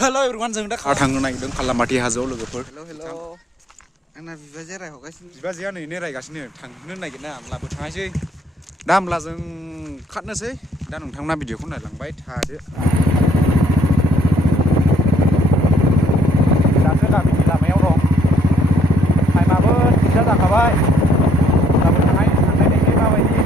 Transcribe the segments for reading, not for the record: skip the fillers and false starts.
Hello everyone, जों दा थांनो नागिरदों फालामाथि हाजोआव लोगोफोर। हेलौ आंना बिबाजैया रायहरगासिनो। बिबाजैया नै रायगासिनो थांनो नागिरना होमब्लाबो थाङासै। दा होमब्ला जों खारनोसै। दा नोंथांमोना भिडिअखौ नायलांबाय थादो। दासो गामिनि लामायाव दं। टाइमाबो 3टा जाखाबाय। होमब्लाबो थांनायनायसै माबायदि।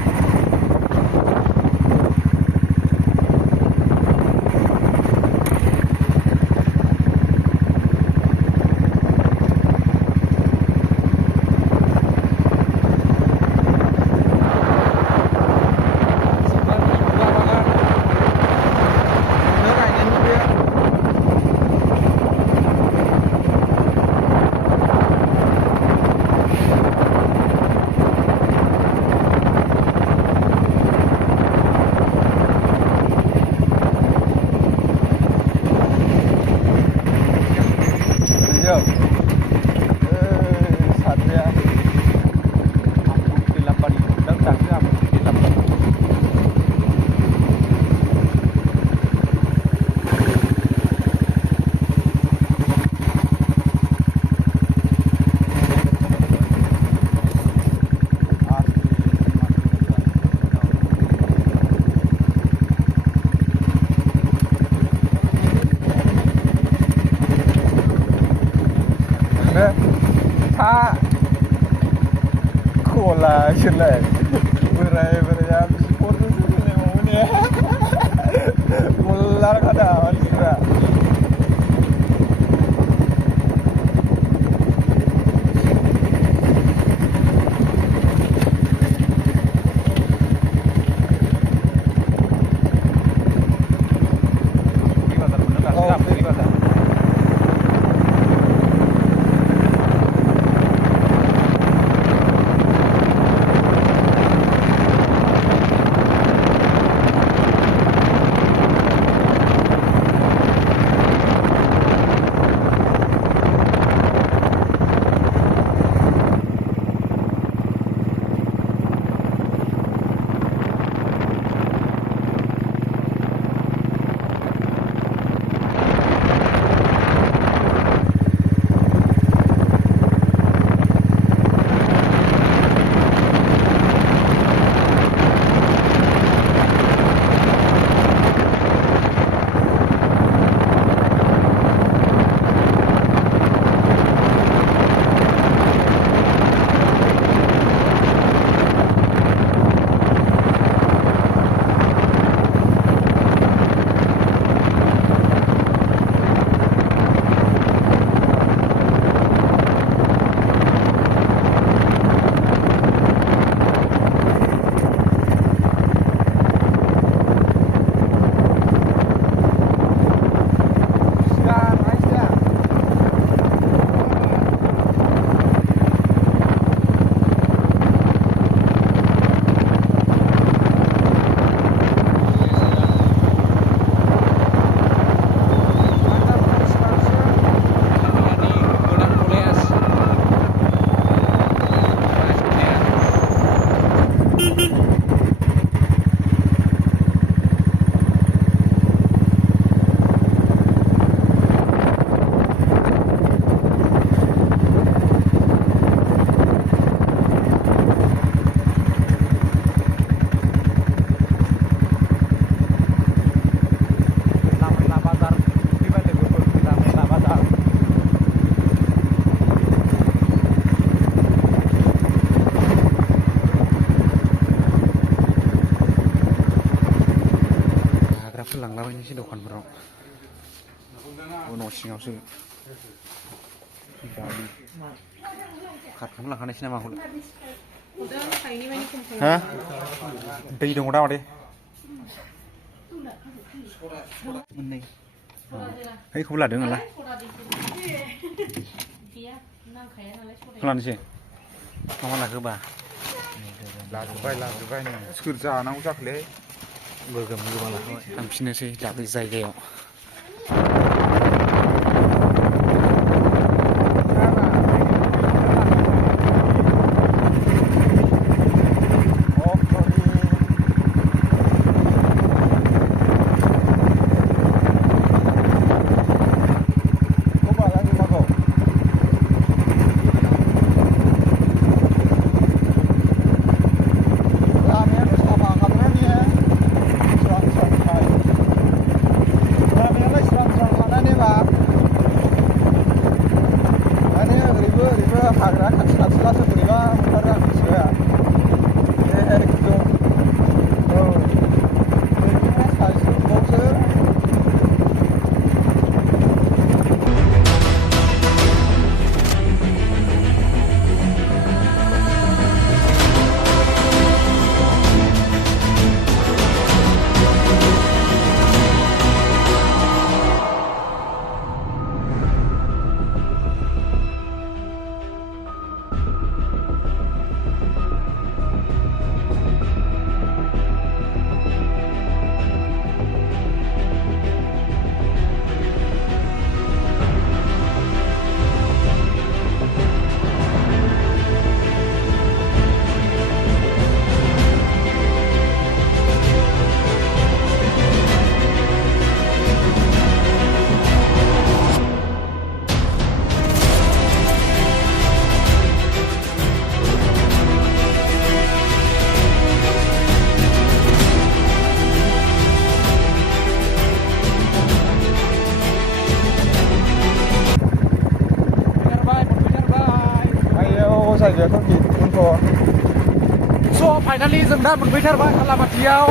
Sila berai-berai habis foto tu sila mau ni. Mular kada sila. लांलाबायनोसै दखानफोराव न' सिङावसो गारि खारखाना लांखानायसै नामा हले हा दै दङ दा मादै मोननै बैखौबो लादों नालाय लानोसै मा लाखोबा लाजोब्बाय सोर जानांगौ जाखोलै गोगोम गोबां लाखाबाय थांफिननोसै दा बे जायगायाव हाजोआथ' गिदिरमोनथ' स' फाइनालि जों दा मोनफैथारबाय खालामाथियाव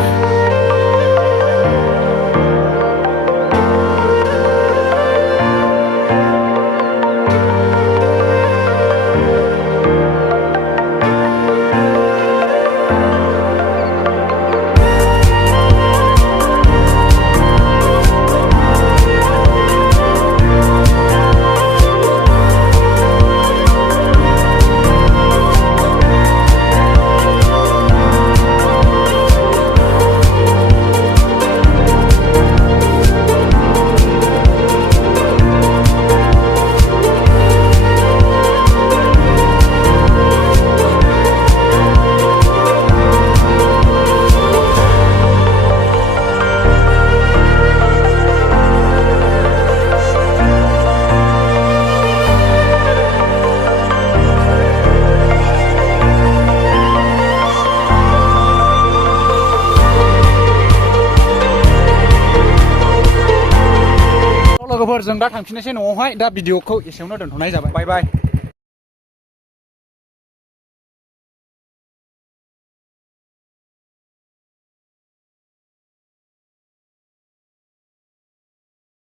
लोगोफोर जों दा थांफिननोसै न'आवहाय दा भिडिअखौ एसेयावनो दोनथ'नाय जाबाय बाय बाय